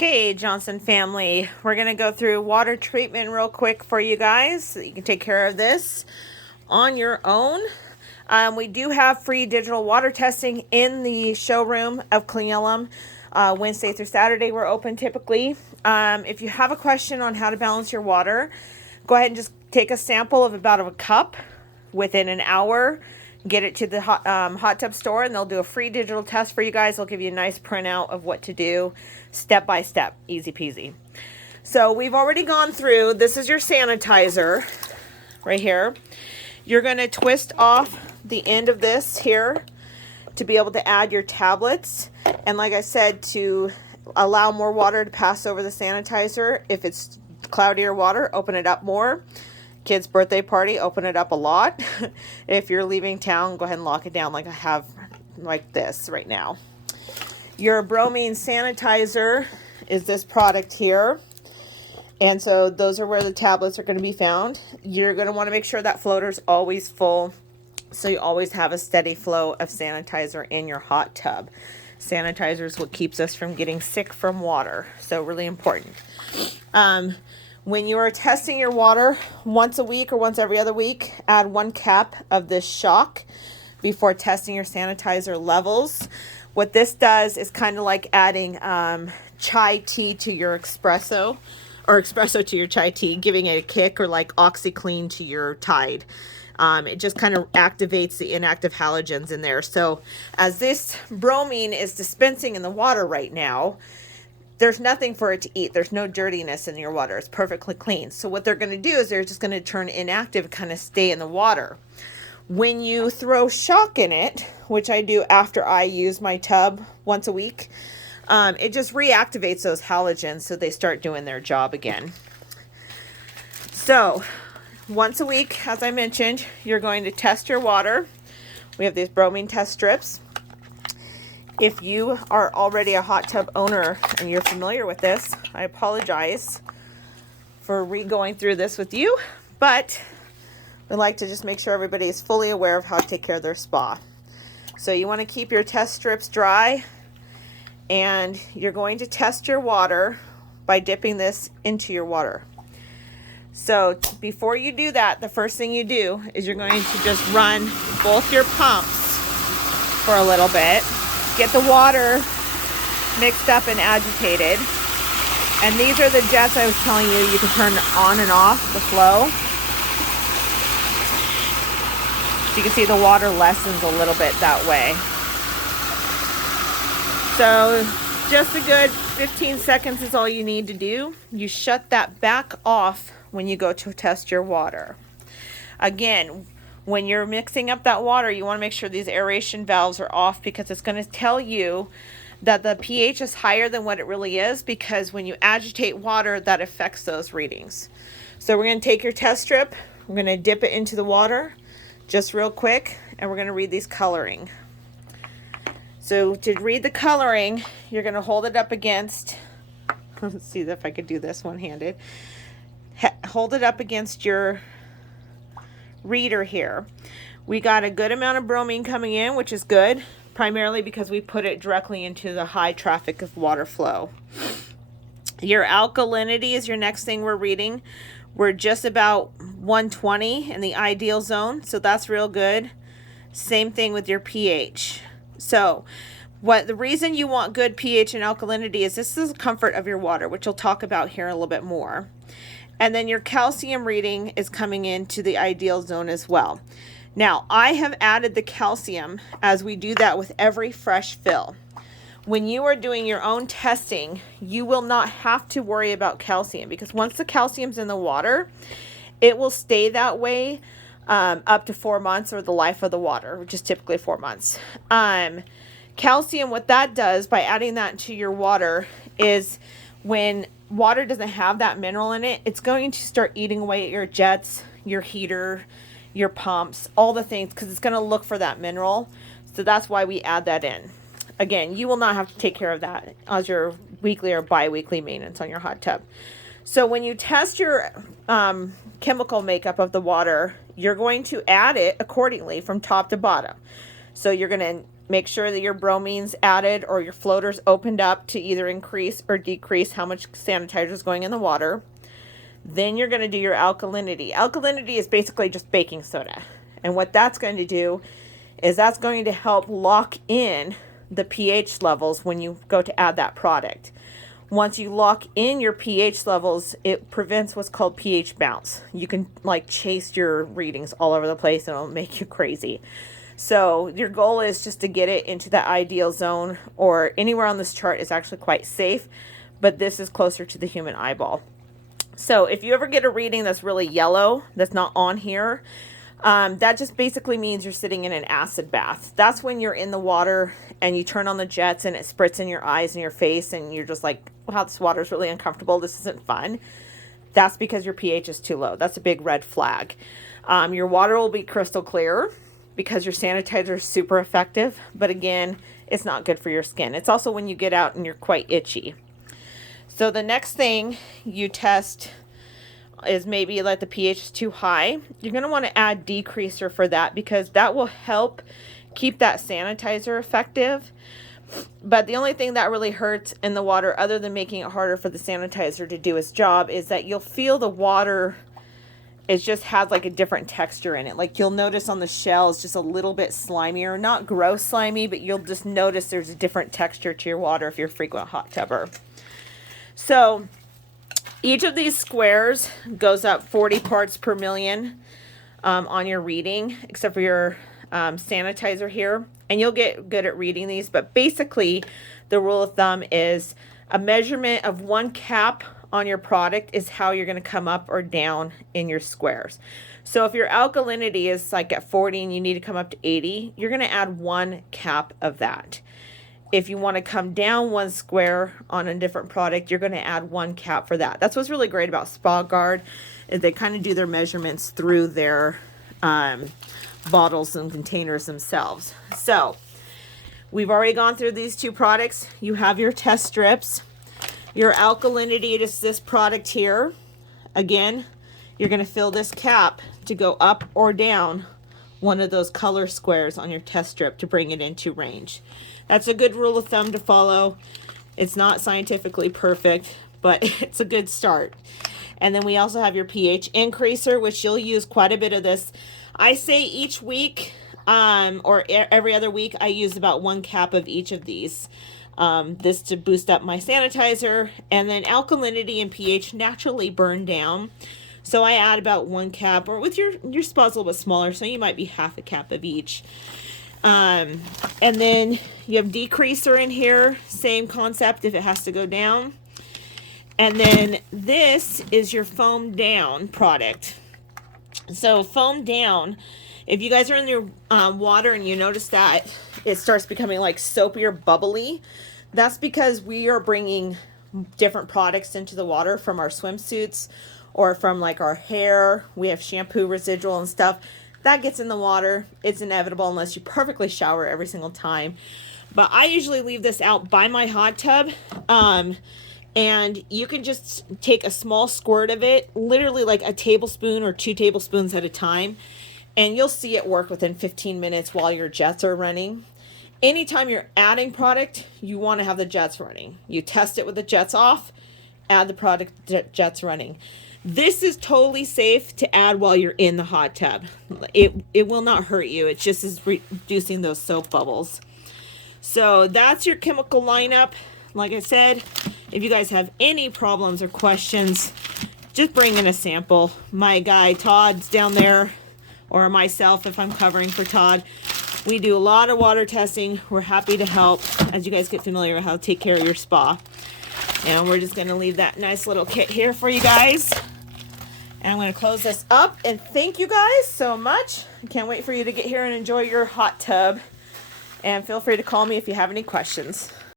Okay, Johnson family, we're going to go through water treatment real quick for you guys so that you can take care of this on your own. We do have free digital water testing in the showroom of Clearwater. Wednesday through Saturday we're open typically. If you have a question on how to balance your water, go ahead and just take a sample of about a cup within an hour. Get it to the hot tub store and they'll do a free digital test for you guys. They'll give you a nice printout of what to do step by step, easy peasy. So we've already gone through, this is your sanitizer right here. You're going to twist off the end of this here to be able to add your tablets. And like I said, to allow more water to pass over the sanitizer. If it's cloudier water, open it up more. Kid's birthday party, open it up a lot. If you're leaving town, go ahead and lock it down like I have like this right now. Your Bromine Sanitizer is this product here. And so those are where the tablets are going to be found. You're going to want to make sure that floater's always full, so you always have a steady flow of sanitizer in your hot tub. Sanitizer is what keeps us from getting sick from water, so really important. When you are testing your water once a week or once every other week, add 1 cap of this shock before testing your sanitizer levels. What this does is kind of like adding chai tea to your espresso, or espresso to your chai tea, giving it a kick, or like OxyClean to your Tide. It just kind of activates the inactive halogens in there. So as this bromine is dispensing in the water right now, there's nothing for it to eat. There's no dirtiness in your water. It's perfectly clean. So what they're going to do is they're just going to turn inactive, kind of stay in the water. When you throw shock in it, which I do after I use my tub once a week, it just reactivates those halogens so they start doing their job again. So once a week, as I mentioned, you're going to test your water. We have these bromine test strips. If you are already a hot tub owner and you're familiar with this, I apologize for going through this with you, but we like to just make sure everybody is fully aware of how to take care of their spa. So you want to keep your test strips dry, and you're going to test your water by dipping this into your water. So before you do that, the first thing you do is you're going to just run both your pumps for a little bit. Get the water mixed up and agitated. And these are the jets I was telling you. You can turn on and off the flow. So you can see the water lessens a little bit that way. So just a good 15 seconds is all you need to do. You shut that back off when you go to test your water. Again, when you're mixing up that water, you want to make sure these aeration valves are off, because it's going to tell you that the pH is higher than what it really is, because when you agitate water, that affects those readings. So we're going to take your test strip, we're going to dip it into the water just real quick, and we're going to read these coloring. So to read the coloring, you're going to hold it up against, let's see if I could do this one-handed. Hold it up against your reader here. We got a good amount of bromine coming in, which is good, primarily because we put it directly into the high traffic of water flow. Your alkalinity is your next thing we're reading. We're just about 120 in the ideal zone, so that's real good. Same thing with your pH. So the reason you want good pH and alkalinity is this is the comfort of your water, which we'll talk about here a little bit more. And then your calcium reading is coming into the ideal zone as well. Now, I have added the calcium as we do that with every fresh fill. When you are doing your own testing, you will not have to worry about calcium, because once the calcium's in the water, it will stay that way up to 4 months, or the life of the water, which is typically 4 months. Calcium, what that does by adding that to your water is when water doesn't have that mineral in it, it's going to start eating away at your jets, your heater, your pumps, all the things, because it's going to look for that mineral. So that's why we add that in. Again, you will not have to take care of that as your weekly or bi-weekly maintenance on your hot tub. So when you test your chemical makeup of the water, you're going to add it accordingly from top to bottom. So you're going to Make sure that your bromine's added or your floater's opened up to either increase or decrease how much sanitizer is going in the water. Then you're going to do your alkalinity. Alkalinity is basically just baking soda. And what that's going to do is that's going to help lock in the pH levels when you go to add that product. Once you lock in your pH levels, it prevents what's called pH bounce. You can like chase your readings all over the place and it'll make you crazy. So your goal is just to get it into the ideal zone, or anywhere on this chart is actually quite safe, but this is closer to the human eyeball. So if you ever get a reading that's really yellow, that's not on here, that just basically means you're sitting in an acid bath. That's when you're in the water and you turn on the jets and it spritz in your eyes and your face and you're just like, wow, this water is really uncomfortable. This isn't fun. That's because your pH is too low. That's a big red flag. Your water will be crystal clear because your sanitizer is super effective. But again, it's not good for your skin. It's also when you get out and you're quite itchy. So the next thing you test is maybe like the pH is too high. You're going to want to add decreaser for that because that will help keep that sanitizer effective. But the only thing that really hurts in the water, other than making it harder for the sanitizer to do its job, is that you'll feel the water, it just has like a different texture in it. Like you'll notice on the shells just a little bit slimier, not gross slimy, but you'll just notice there's a different texture to your water if you're a frequent hot tubber. So each of these squares goes up 40 parts per million on your reading, except for your sanitizer here. And you'll get good at reading these. But basically, the rule of thumb is a measurement of 1 cap on your product is how you're going to come up or down in your squares. So if your alkalinity is like at 40 and you need to come up to 80, you're going to add 1 cap of that. If you want to come down 1 square on a different product, you're going to add 1 cap for that. That's what's really great about Spa Guard, is they kind of do their measurements through their bottles and containers themselves. So we've already gone through these 2 products. You have your test strips. Your alkalinity is this product here. Again, you're going to fill this cap to go up or down one of those color squares on your test strip to bring it into range. That's a good rule of thumb to follow. It's not scientifically perfect, but it's a good start. And then we also have your pH increaser, which you'll use quite a bit of this. I say each week or every other week, I use about 1 cap of each of these. This to boost up my sanitizer, and then alkalinity and pH naturally burn down. So I add about 1 cap, or with your spa's a little bit smaller, so you might be half a cap of each. And then you have decreaser in here, same concept if it has to go down. And then this is your foam down product. So foam down, if you guys are in your water and you notice that it starts becoming like soapy or bubbly, that's because we are bringing different products into the water from our swimsuits or from like our hair. We have shampoo residual and stuff. That gets in the water. It's inevitable unless you perfectly shower every single time. But I usually leave this out by my hot tub. And you can just take a small squirt of it, literally like a tablespoon or 2 tablespoons at a time. And you'll see it work within 15 minutes while your jets are running. Anytime you're adding product, you want to have the jets running. You test it with the jets off, add the product jets running. This is totally safe to add while you're in the hot tub. It will not hurt you. It just is reducing those soap bubbles. So that's your chemical lineup. Like I said, if you guys have any problems or questions, just bring in a sample. My guy Todd's down there, or myself if I'm covering for Todd. We do a lot of water testing. We're happy to help as you guys get familiar with how to take care of your spa. And we're just going to leave that nice little kit here for you guys. And I'm going to close this up. And thank you guys so much. I can't wait for you to get here and enjoy your hot tub. And feel free to call me if you have any questions.